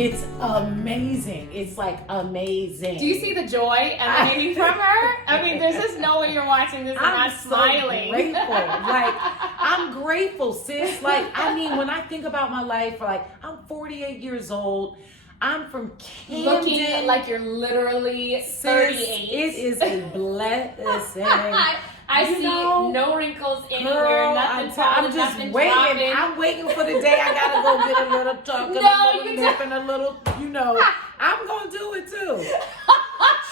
It's amazing. It's like amazing. Do you see the joy emanating from her? I mean, there's just no way you're watching this and not smiling. So grateful. Like, I'm grateful, sis. Like, I mean, when I think about my life, like, I'm 48 years old. I'm from Camden. Looking like you're literally 38. It is a blessing. I see no wrinkles anywhere, nothing falling, I'm just nothing waiting. dropping. I'm waiting for the day I gotta go get a little tuck, a little nip, and a little, I'm gonna do it too.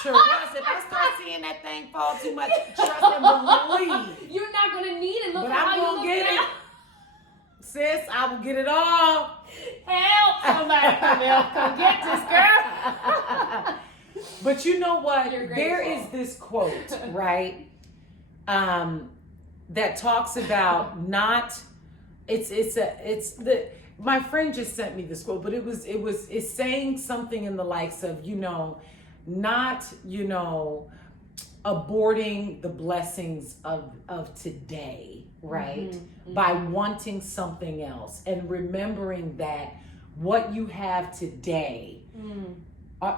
Trust. If I start seeing that thing fall too much, trust and believe. You're not gonna need it. Look But at how I'm you gonna look get now. it. Sis, I will get it all. Help! Somebody come get this girl. But you know what? You're There grateful. is this quote, right? That talks about my friend just sent me this quote, but it's saying something in the likes of, not, aborting the blessings of today, right? Mm-hmm. By wanting something else and remembering that what you have today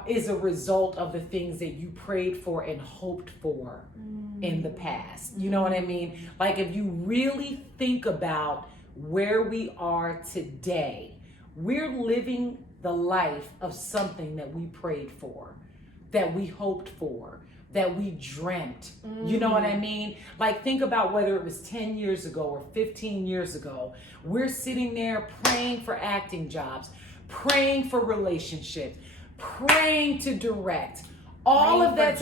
is a result of the things that you prayed for and hoped for in the past. You know what I mean? Like, if you really think about where we are today, we're living the life of something that we prayed for, that we hoped for, that we dreamt. You know what I mean? Like, think about whether it was 10 years ago or 15 years ago. We're sitting there praying for acting jobs, praying for relationships, praying to direct. All of that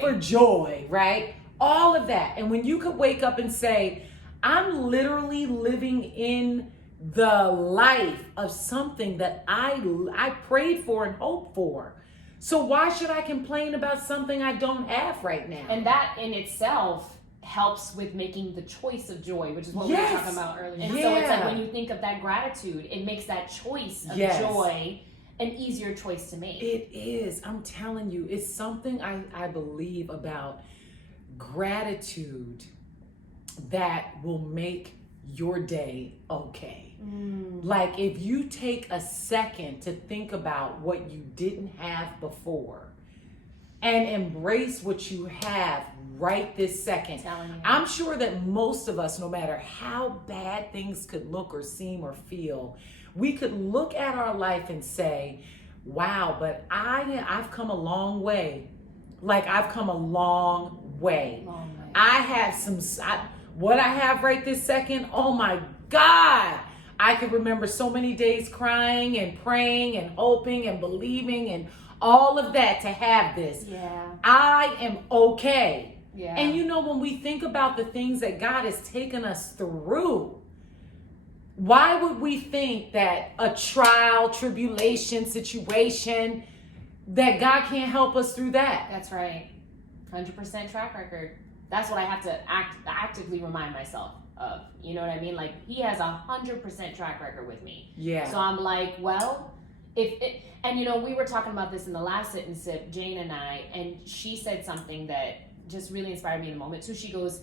for joy, right? All of that. And when you could wake up and say, I'm literally living in the life of something that I prayed for and hoped for. So why should I complain about something I don't have right now? And that in itself helps with making the choice of joy, which is what we were talking about earlier. And so it's like, when you think of that gratitude, it makes that choice of joy an easier choice to make. It is. I'm telling you, it's something I believe about gratitude that will make your day okay. Like, if you take a second to think about what you didn't have before and embrace what you have right this second, I'm sure that most of us, no matter how bad things could look or seem or feel, we could look at our life and say, wow, but I've come a long way. Like, I've come a long way. I have what I have right this second, oh my God. I can remember so many days crying and praying and hoping and believing and all of that to have this. I am okay. And when we think about the things that God has taken us through, why would we think that a trial, tribulation, situation, that God can't help us through that? That's right. 100% track record. That's what I have to actively remind myself of. You know what I mean? Like, he has 100% track record with me. So I'm like, well, we were talking about this in the last sit and sip, Jane and I, and she said something that just really inspired me in the moment too. She goes,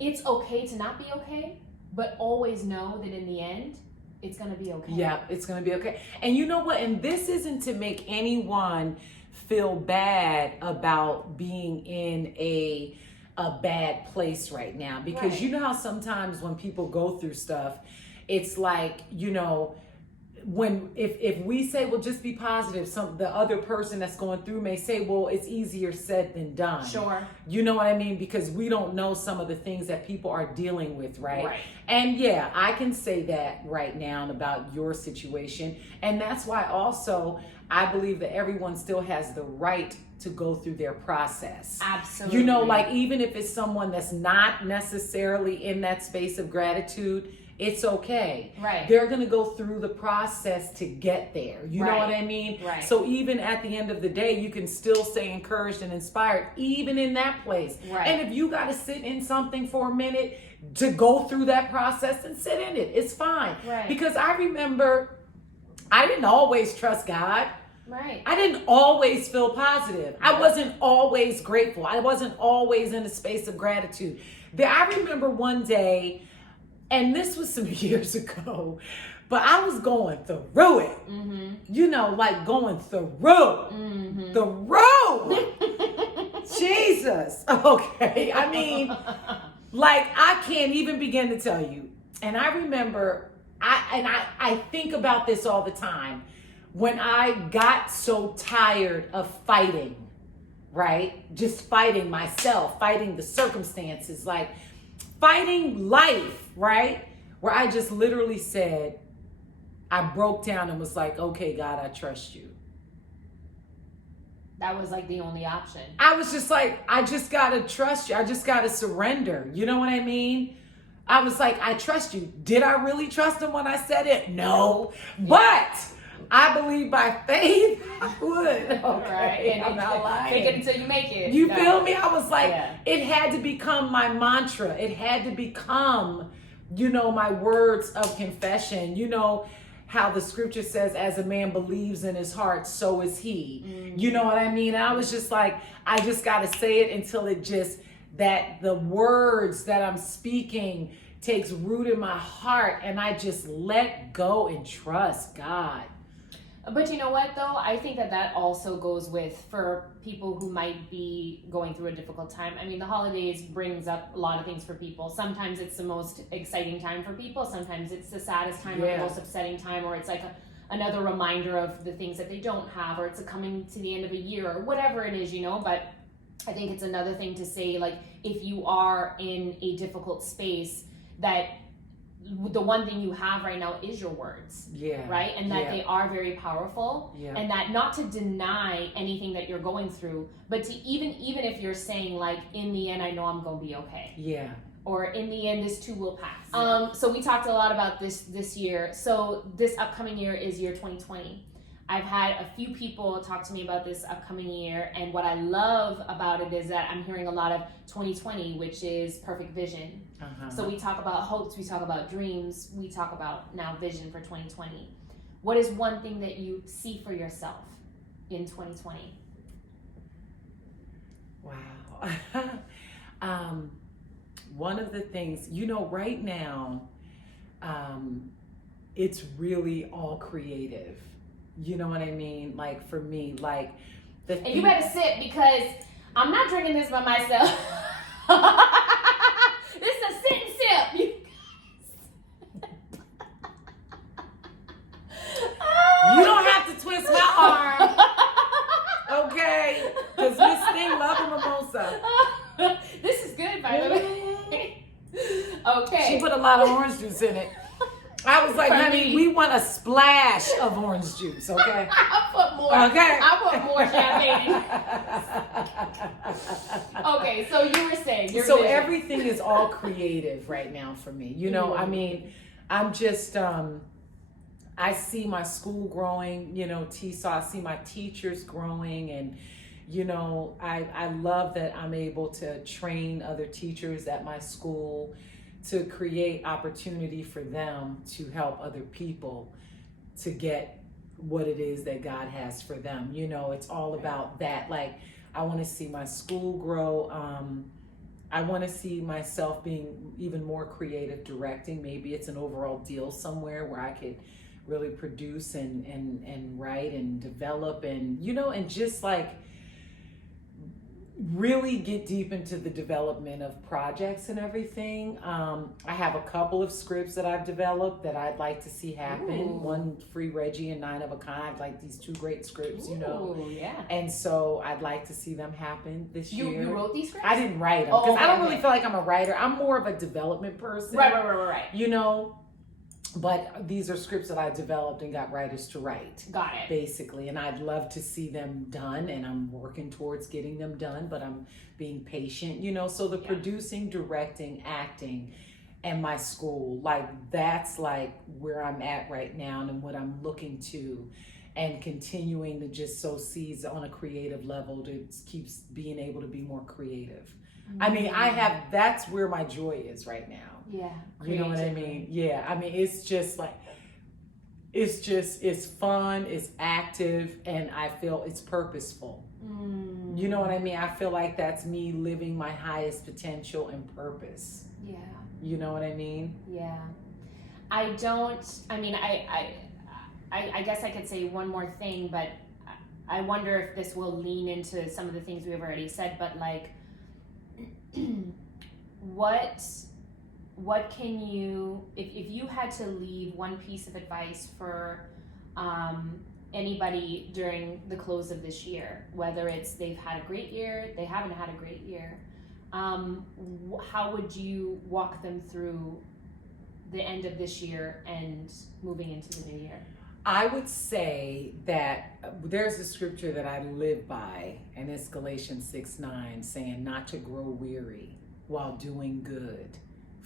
it's okay to not be okay, but always know that in the end, it's going to be okay. Yeah, it's going to be okay. And you know what? And this isn't to make anyone feel bad about being in a bad place right now, because you know how sometimes when people go through stuff, it's like, when if we say, well, just be positive, the other person that's going through may say, well, it's easier said than done. Sure. You know what I mean? Because we don't know some of the things that people are dealing with, right? And yeah, I can say that right now about your situation. And that's why also I believe that everyone still has the right to go through their process. Absolutely. Like, even if it's someone that's not necessarily in that space of gratitude, it's okay. They're going to go through the process to get there. You know what I mean? So even at the end of the day, you can still stay encouraged and inspired, even in that place. And if you got to sit in something for a minute to go through that process, and sit in it. It's fine. Because I remember I didn't always trust God. I didn't always feel positive. I wasn't always grateful. I wasn't always in a space of gratitude. I remember one day And this was some years ago, but I was going through it. You know, like going through. Jesus. Okay. I mean, like, I can't even begin to tell you. And I remember, I think about this all the time. When I got so tired of fighting, right? Just fighting myself, fighting the circumstances, like fighting life, right? Where I just literally said, I broke down and was like, okay, God, I trust you. That was like the only option. I was just like, I just got to trust you. I just got to surrender. You know what I mean? I was like, I trust you. Did I really trust him when I said it? No. But I believe by faith I would. Okay. Right. And I'm not lying. Fake it until you make it. You feel me? I was like, it had to become my mantra. It had to become, you know, my words of confession. You know how the scripture says, as a man believes in his heart, so is he. You know what I mean? And I was just like, I just got to say it until it just, that the words that I'm speaking takes root in my heart, and I just let go and trust God. But you know what, though? I think that also goes with, for people who might be going through a difficult time. I mean, the holidays brings up a lot of things for people. Sometimes it's the most exciting time for people. Sometimes it's the saddest time or the most upsetting time, or it's like another reminder of the things that they don't have, or it's coming to the end of a year, or whatever it is, you know. But I think it's another thing to say, like, if you are in a difficult space, that the one thing you have right now is your words, right? And that they are very powerful, and that not to deny anything that you're going through, but to even if you're saying, like, in the end, I know I'm gonna be okay, or in the end, this too will pass. So we talked a lot about this year. So this upcoming year is year 2020. I've had a few people talk to me about this upcoming year, and what I love about it is that I'm hearing a lot of 2020, which is perfect vision. So we talk about hopes, we talk about dreams, we talk about now vision for 2020. What is one thing that you see for yourself in 2020? Wow. One of the things, you know, right now, it's really all creative. You know what I mean? Like, for me, like, and you better sip, because I'm not drinking this by myself. This is a sit and sip. You don't have to twist my arm, okay? Because Miss Thing love a mimosa. This is good, by the way. Okay. She put a lot of orange juice in it. I was like, honey, we want a splash of orange juice, okay? I put more. Okay. I put more champagne. Okay, so you were saying. So vision. Everything is all creative right now for me. You know, I mean, I'm just, I see my school growing, you know, I see my teachers growing, and, you know, I love that I'm able to train other teachers at my school to create opportunity for them to help other people to get what it is that God has for them. You know, it's all about that. Like, I want to see my school grow. I want to see myself being even more creative directing. Maybe it's an overall deal somewhere where I could really produce and write and develop, and, you know, and just like really get deep into the development of projects and everything. I have a couple of scripts that I've developed that I'd like to see happen. Ooh. One, Free Reggie and 9 of a Kind. Like, these 2 great scripts, you know. Yeah. And so I'd like to see them happen this year. You wrote these scripts? I didn't write them, because I don't really feel like I'm a writer. I'm more of a development person. Right. You know. But these are scripts that I developed and got writers to write. Got it. Basically. And I'd love to see them done, and I'm working towards getting them done, but I'm being patient, you know. So the producing, directing, acting, and my school, like, that's like where I'm at right now, and what I'm looking to, and continuing to just sow seeds on a creative level to keep being able to be more creative. I mean, that's where my joy is right now. Yeah. You know what I mean? Yeah. I mean, it's just like, it's fun, it's active, and I feel it's purposeful. You know what I mean? I feel like that's me living my highest potential and purpose. Yeah. You know what I mean? Yeah. I guess I could say one more thing, but I wonder if this will lean into some of the things we've already said, but like, what can you, if you had to leave one piece of advice for anybody during the close of this year, whether it's they've had a great year, they haven't had a great year, how would you walk them through the end of this year and moving into the new year? I would say that there's a scripture that I live by, and it's Galatians 6:9, saying not to grow weary while doing good,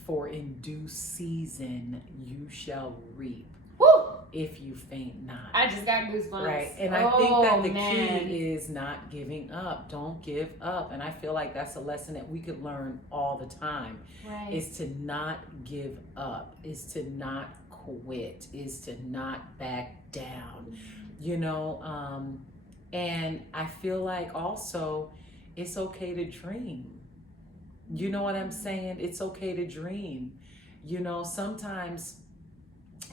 for in due season you shall reap. Woo! If you faint not. I just got goosebumps. Right. And I think that the key is not giving up. Don't give up. And I feel like that's a lesson that we could learn all the time. Right. Is to not give up, is to not quit, is to not back down. You know, and I feel like also it's okay to dream. You know what I'm saying? It's okay to dream. You know, sometimes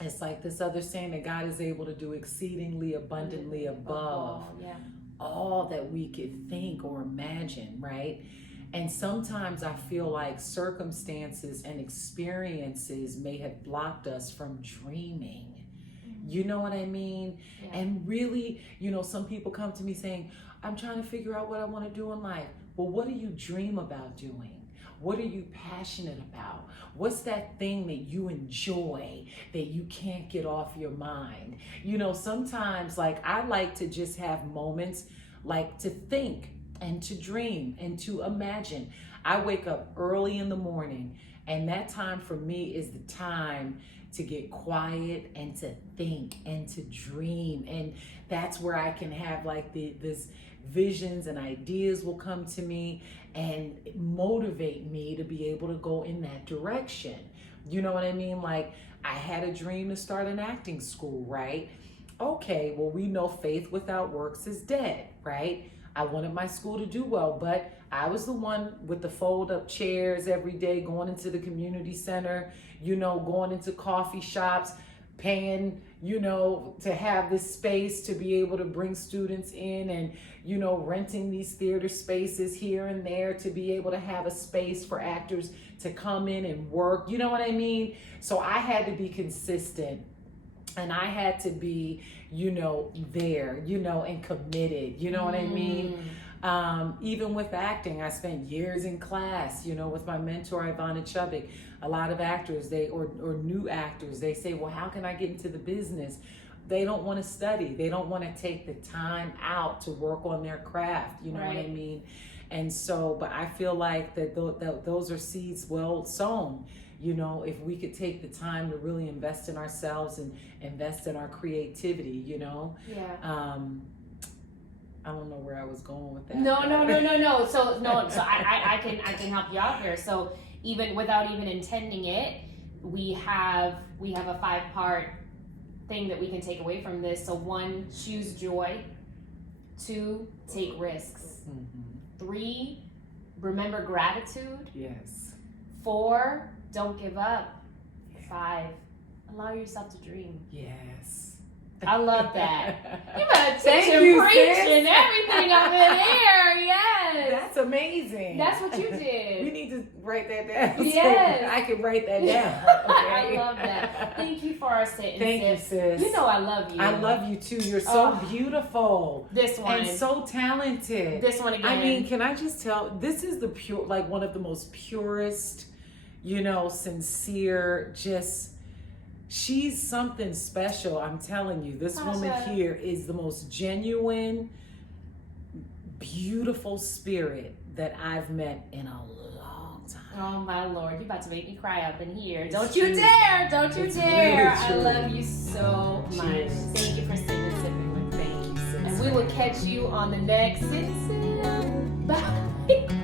it's like this other saying that God is able to do exceedingly abundantly above all that we could think or imagine, right? And sometimes I feel like circumstances and experiences may have blocked us from dreaming. You know what I mean? Yeah. And really, you know, some people come to me saying, I'm trying to figure out what I want to do in life. Well, what do you dream about doing? What are you passionate about? What's that thing that you enjoy that you can't get off your mind? You know, sometimes like I like to just have moments like to think and to dream and to imagine. I wake up early in the morning, and that time for me is the time to get quiet and to think and to dream. And that's where I can have like this visions and ideas will come to me and motivate me to be able to go in that direction. You know what I mean? Like I had a dream to start an acting school, right? Okay, well, we know faith without works is dead, right? I wanted my school to do well, but I was the one with the fold up chairs every day, going into the community center, you know, going into coffee shops, paying, you know, to have this space to be able to bring students in, and, you know, renting these theater spaces here and there to be able to have a space for actors to come in and work. You know what I mean? So I had to be consistent, and I had to be, you know, there, you know, and committed. You know what I mean? Even with acting, I spent years in class, you know, with my mentor, Ivana Chubbuck. A lot of actors, or new actors, they say, well, how can I get into the business? They don't want to study. They don't want to take the time out to work on their craft. You know what I mean? And so, but I feel like that those are seeds well sown. You know, if we could take the time to really invest in ourselves and invest in our creativity, you know? Yeah. I don't know where I was going with that. No. So I can help you out here. So even without even intending it, we have a 5-part thing that we can take away from this. So 1, choose joy. 2, take risks. 3, remember gratitude. Yes. 4, don't give up. 5, allow yourself to dream. Yes. I love that. You better teach and preach and everything up in here. Yes. That's amazing. That's what you did. We need to write that down. Yes. So I can write that down. I Okay? love that. Thank you for our sit and Thank you, sip. sis. You know I love you. I love you too. You're so beautiful. This one. And so talented. This one again. I mean, can I just tell, this is the pure, like one of the most purest, you know, sincere, just, she's something special. I'm telling you, this Tasha. woman here is the most genuine, beautiful spirit that I've met in a long time. Oh my Lord, you're about to make me cry up in here. It's Don't true. you dare! Don't you It's dare! really I true. love you so much. Cheers. Thank you for sitting and sipping with me. Thank you, sis. And we will catch you on the next Sit and Sip. Bye.